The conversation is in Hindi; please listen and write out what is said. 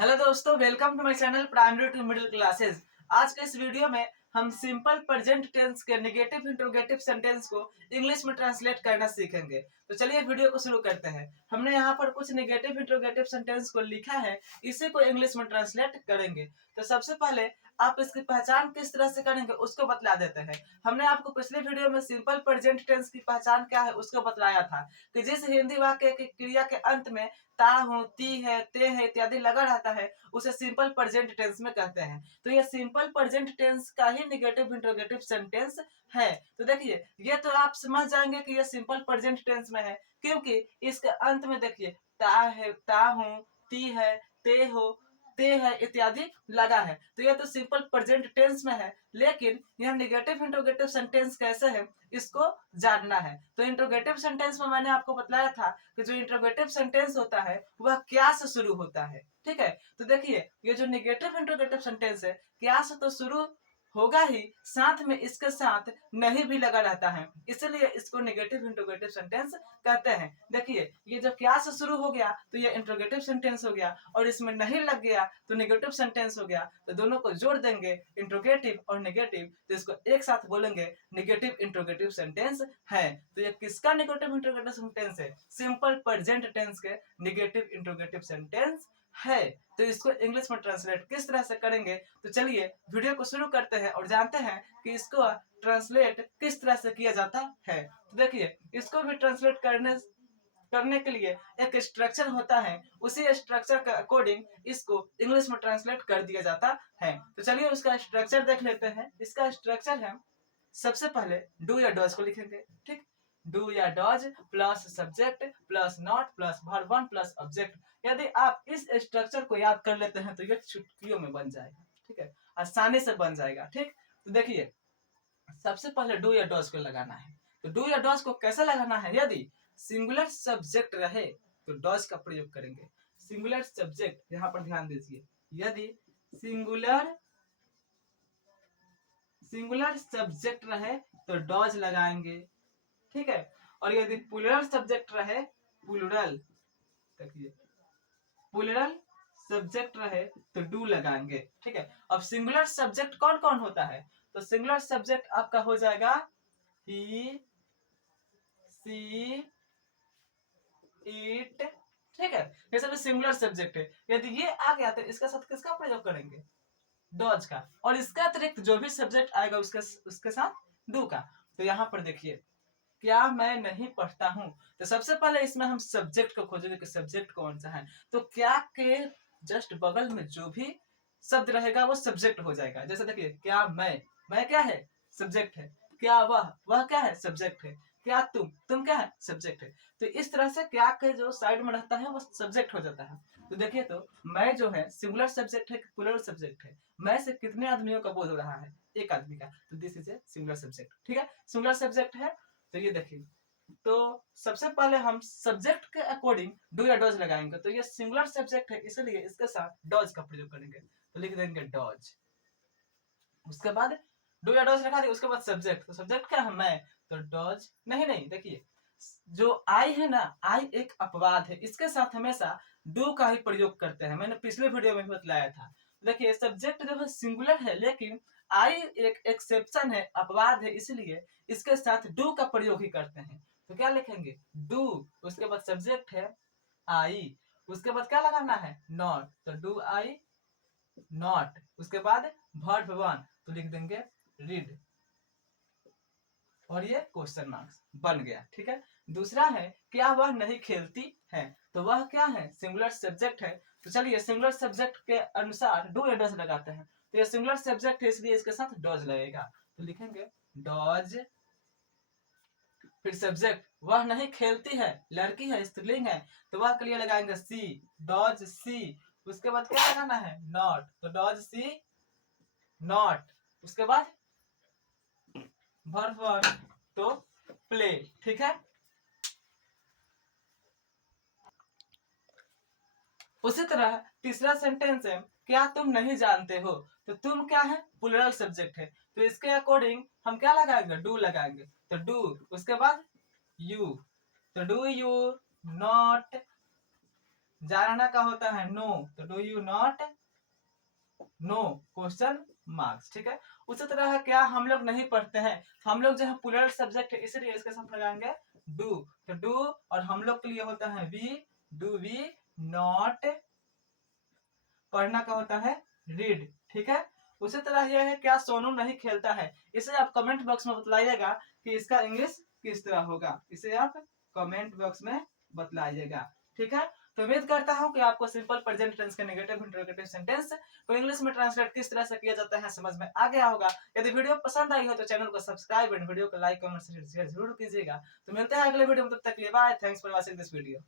हेलो दोस्तों, welcome to my channel primary to middle classes. आज के इस वीडियो में हम सिंपल प्रेजेंट टेंस के नेगेटिव इंट्रोगेटिव सेंटेंस को इंग्लिश में ट्रांसलेट करना सीखेंगे। तो चलिए वीडियो को शुरू करते हैं। हमने यहाँ पर कुछ नेगेटिव इंट्रोगेटिव सेंटेंस को लिखा है, इसी को इंग्लिश में ट्रांसलेट करेंगे। तो सबसे पहले आप इसकी पहचान किस तरह से करेंगे उसको बतला देते हैं। हमने आपको पिछले वीडियो में सिंपल प्रेजेंट टेंस की पहचान क्या है उसको बतलाया था कि जिस हिंदी वाक्य की क्रिया के अंत में ता हूँ, ती है, ते है इत्यादि लगा रहता है उसे सिंपल प्रेजेंट टेंस में कहते हैं। तो ये सिंपल प्रेजेंट टेंस का ही नेगेटिव इंट्रोगेटिव सेंटेंस है। तो देखिए, ये तो आप समझ जाएंगे कि ये सिंपल प्रेजेंट टेंस में है, क्योंकि इसके अंत में देखिए ता है, ता हूँ, ती है, ते हो, ते है इत्यादि लगा है। तो ये तो सिंपल प्रेजेंट टेंस में है, लेकिन यह नेगेटिव इंट्रोगेटिव सेंटेंस कैसे है इसको जानना है। तो इंट्रोगेटिव सेंटेंस में मैंने आपको बताया था कि जो इंट्रोगेटिव सेंटेंस होता है वह क्या से शुरू होता है। ठीक है, तो देखिए ये जो नेगेटिव इंट्रोगेटिव सेंटेंस है, क्या से तो शुरू होगा ही, साथ में इसके साथ नहीं भी लगा रहता है, इसलिए इसको नेगेटिव इंट्रोगेटिव सेंटेंस कहते हैं। देखिए ये जब क्या से शुरू हो गया तो ये इंट्रोगेटिव सेंटेंस हो गया, और इसमें नहीं लग गया तो नेगेटिव सेंटेंस हो गया। तो दोनों को जोड़ देंगे, इंट्रोगेटिव और नेगेटिव, तो इसको एक साथ बोलेंगे नेगेटिव इंट्रोगेटिव सेंटेंस है। तो ये किसका नेगेटिव इंट्रोगेटिव सेंटेंस है? सिंपल प्रेजेंट टेंस के नेगेटिव इंट्रोगेटिव सेंटेंस है। तो इसको इंग्लिश में ट्रांसलेट किस तरह से करेंगे, तो चलिए वीडियो को शुरू करते हैं और जानते हैं कि इसको ट्रांसलेट किस तरह से किया जाता है। तो देखिए, इसको भी ट्रांसलेट करने के लिए एक स्ट्रक्चर होता है, उसी स्ट्रक्चर के अकॉर्डिंग इसको इंग्लिश में ट्रांसलेट कर दिया जाता है। तो चलिए उसका स्ट्रक्चर देख लेते हैं। इसका स्ट्रक्चर है, सबसे पहले डू या डज को लिखेंगे। ठीक, डू या does plus subject plus not plus verb one plus object. यदि आप इस स्ट्रक्चर को याद कर लेते हैं तो ये चुटकियों में बन जाएगा। ठीक है, आसानी से बन जाएगा। ठीक, तो देखिए सबसे पहले डू या डज को लगाना है। तो डू या डज को कैसे लगाना है? यदि सिंगुलर सब्जेक्ट रहे तो डज का प्रयोग करेंगे। सिंगुलर सब्जेक्ट, यहाँ पर ध्यान दीजिए, यदि सिंगुलर सिंगुलर सब्जेक्ट रहे तो डॉज लगाएंगे। ठीक है, और यदि प्लूरल सब्जेक्ट रहे, प्लूरल, देखिए प्लूरल सब्जेक्ट रहे तो डू लगाएंगे। ठीक है, अब सिंगुलर सब्जेक्ट कौन कौन होता है? तो सिंगुलर सब्जेक्ट आपका हो जाएगा ही, सी, इट। ठीक है, ये सब सिंगुलर सब्जेक्ट है। यदि ये आ गया तो इसके साथ किसका प्रयोग करेंगे? डॉज का। और इसका अतिरिक्त जो भी सब्जेक्ट आएगा उसके साथ डू का। तो यहाँ पर देखिए, क्या मैं नहीं पढ़ता हूँ, तो सबसे पहले इसमें हम सब्जेक्ट को खोजेंगे कि सब्जेक्ट कौन सा है। तो क्या के जस्ट बगल में जो भी शब्द रहेगा वो सब्जेक्ट हो जाएगा। जैसे देखिए, क्या मैं क्या है? सब्जेक्ट है। क्या वह क्या है? सब्जेक्ट है। क्या तुम क्या है? सब्जेक्ट है। तो इस तरह से क्या के जो साइड में रहता है वो सब्जेक्ट हो जाता है। तो देखिए, तो मैं जो है सिंगुलर सब्जेक्ट है कि प्लूरल सब्जेक्ट है? मैं से कितने आदमियों का बोध हो रहा है? एक आदमी का। तो this is a singular subject. ठीक है, सिंगुलर सब्जेक्ट है। तो ये देखिए, तो सबसे पहले हम सब्जेक्ट के अकॉर्डिंग डू या डॉज लगाएंगे। तो ये सिंगुलर सब्जेक्ट है, इसलिए इसके साथ डॉज का प्रयोग करेंगे। तो लिख देंगे डॉज। उसके बाद डू या डॉज लगा दिए, उसके बाद सब्जेक्ट। तो सब्जेक्ट क्या है? मैं। तो डॉज नहीं, देखिए जो आई है ना, आई एक अपवाद है, इसके साथ हमेशा डू का ही प्रयोग करते हैं। मैंने पिछले वीडियो में भी बतलाया था। देखिए सब्जेक्ट जो है सिंगुलर है, लेकिन आई एक एक्सेप्शन है, अपवाद है, इसलिए इसके साथ डू का प्रयोग ही करते हैं। तो क्या लिखेंगे? डू, उसके बाद सब्जेक्ट है आई, उसके बाद क्या लगाना है? नॉट। तो डू आई नॉट। उसके बाद वर्ब वन, तो लिख देंगे रीड, और ये क्वेश्चन मार्क्स बन गया। ठीक है, दूसरा है क्या वह नहीं खेलती है। तो वह क्या है? सिंगुलर सब्जेक्ट है। तो चलिए सिंगुलर सब्जेक्ट के अनुसार डू या डज लगाते हैं। तो ये सिंगुलर सब्जेक्ट है, इसलिए इसके साथ डॉज लगेगा। तो लिखेंगे डॉज, फिर सब्जेक्ट वह नहीं खेलती है, लड़की है, स्त्रीलिंग है, तो वह के लिए लगाएंगे सी, डॉज सी। उसके बाद क्या लगाना है? नॉट। तो डॉज सी नॉट। उसके बाद वर्ब वन, तो प्ले। ठीक है, उसी तरह तीसरा सेंटेंस है क्या तुम नहीं जानते हो। तो तुम क्या है? प्लूरल सब्जेक्ट है, तो इसके अकॉर्डिंग हम क्या लगाएंगे? डू लगाएंगे। तो डू, उसके बाद यू, तो डू यू नॉट जानना का होता है नो, तो do you not know, question marks, ठीक है। उसी तरह है क्या हम लोग नहीं पढ़ते हैं, हम लोग जो है प्लूरल सब्जेक्ट है इसलिए इसके साथ लगाएंगे डू, तो डू और हम लोग के लिए होता है वी, डू वी नॉट, पढ़ना का होता है रीड, ठीक है। उसी तरह यह है क्या सोनू नहीं खेलता है, इसे आप कमेंट बॉक्स में बतलाइएगा कि इसका इंग्लिश किस तरह होगा, इसे आप कमेंट बॉक्स में बतलाइएगा, ठीक है। तो उम्मीद करता हूं कि आपको सिंपल प्रेजेंट टेंस के नेगेटिव इंटरोगेटिव सेंटेंस को इंग्लिश में ट्रांसलेट किस तरह से किया जाता है समझ में आ गया होगा। यदि वीडियो पसंद आई हो तो चैनल को सब्सक्राइब एंड वीडियो को लाइक कमेंट शेयर जरूर कीजिएगा। तो मिलते हैं अगले वीडियो में, तब तक के लिए bye, thanks for watching this video.